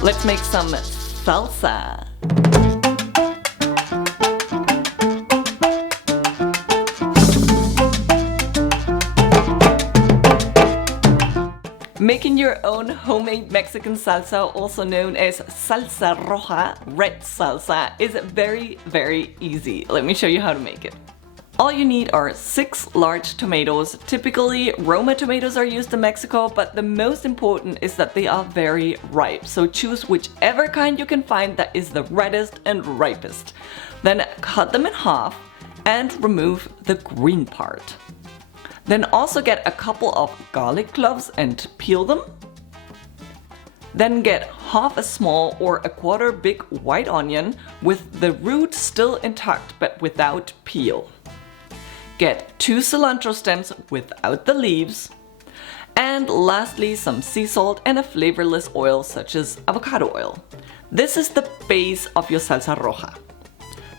Let's make some salsa. Making your own homemade Mexican salsa, also known as Salsa Roja, red salsa, is very, very easy. Let me show you how to make it. All you need are 6 large tomatoes. Typically, Roma tomatoes are used in Mexico, but the most important is that they are very ripe. So choose whichever kind you can find that is the reddest and ripest. Then cut them in half and remove the green part. Then also get a couple of garlic cloves and peel them. Then get half a small or a quarter big white onion with the root still intact but without peel. Get 2 cilantro stems without the leaves. And lastly, some sea salt and a flavorless oil such as avocado oil. This is the base of your salsa roja.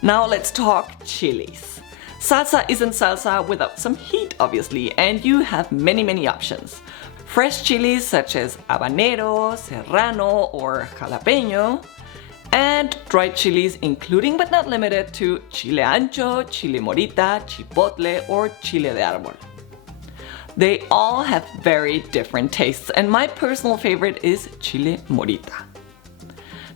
Now let's talk chilies. Salsa isn't salsa without some heat, obviously, and you have many options. Fresh chilies such as habanero, serrano, or jalapeño, and dried chilies including but not limited to chile ancho, chile morita, chipotle, or chile de árbol. They all have very different tastes, and my personal favorite is chile morita.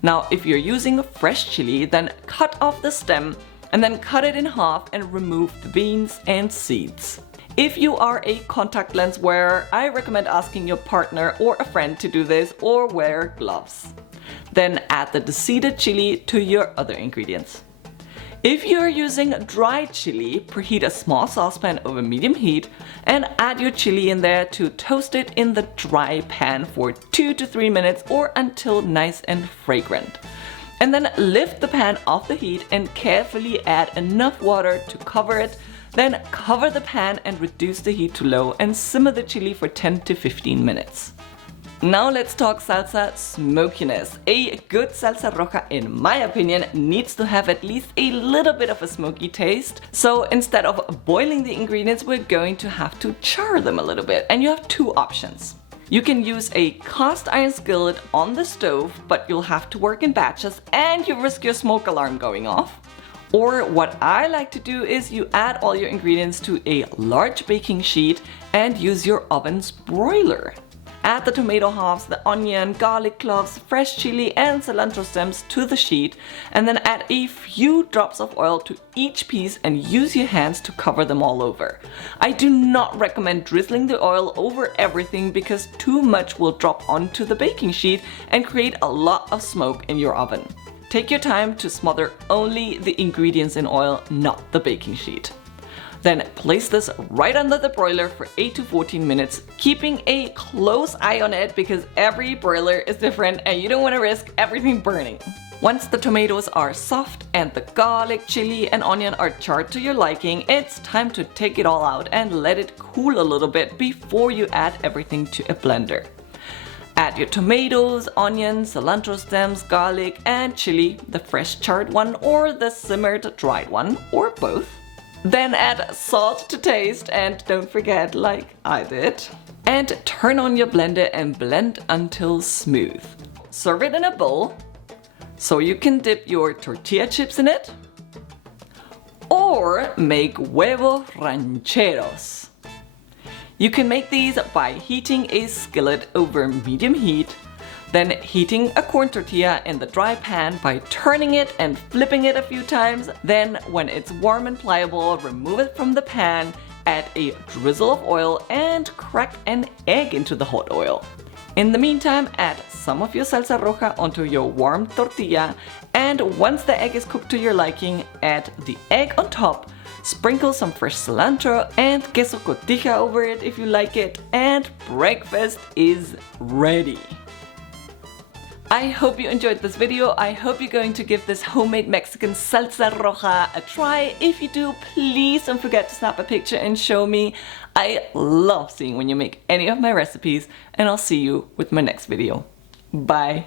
Now, if you're using fresh chili, then cut off the stem and then cut it in half and remove the beans and seeds. If you are a contact lens wearer, I recommend asking your partner or a friend to do this, or wear gloves. Then add the deseeded chili to your other ingredients. If you are using dried chili, preheat a small saucepan over medium heat and add your chili in there to toast it in the dry pan for 2 to 3 minutes or until nice and fragrant. And then lift the pan off the heat and carefully add enough water to cover it. Then cover the pan and reduce the heat to low and simmer the chili for 10 to 15 minutes. Now let's talk salsa smokiness. A good salsa roja, in my opinion, needs to have at least a little bit of a smoky taste. So instead of boiling the ingredients, we're going to have to char them a little bit. And you have 2 options. You can use a cast iron skillet on the stove, but you'll have to work in batches and you risk your smoke alarm going off. Or what I like to do is you add all your ingredients to a large baking sheet and use your oven's broiler. Add the tomato halves, the onion, garlic cloves, fresh chili and cilantro stems to the sheet, and then add a few drops of oil to each piece and use your hands to cover them all over. I do not recommend drizzling the oil over everything because too much will drop onto the baking sheet and create a lot of smoke in your oven. Take your time to smother only the ingredients in oil, not the baking sheet. Then place this right under the broiler for 8 to 14 minutes, keeping a close eye on it because every broiler is different and you don't want to risk everything burning. Once the tomatoes are soft and the garlic, chili and onion are charred to your liking, it's time to take it all out and let it cool a little bit before you add everything to a blender. Add your tomatoes, onions, cilantro stems, garlic and chili, the fresh charred one or the simmered dried one, or both. Then add salt to taste and don't forget, like I did. And turn on your blender and blend until smooth. Serve it in a bowl so you can dip your tortilla chips in it. Or make huevo rancheros. You can make these by heating a skillet over medium heat, then heating a corn tortilla in the dry pan by turning it and flipping it a few times. Then when it's warm and pliable, remove it from the pan, add a drizzle of oil and crack an egg into the hot oil. In the meantime, add some of your salsa roja onto your warm tortilla, and once the egg is cooked to your liking, add the egg on top, sprinkle some fresh cilantro and queso cotija over it if you like it, and breakfast is ready. I hope you enjoyed this video. I hope you're going to give this homemade Mexican salsa roja a try. If you do, please don't forget to snap a picture and show me. I love seeing when you make any of my recipes, and I'll see you with my next video. Bye.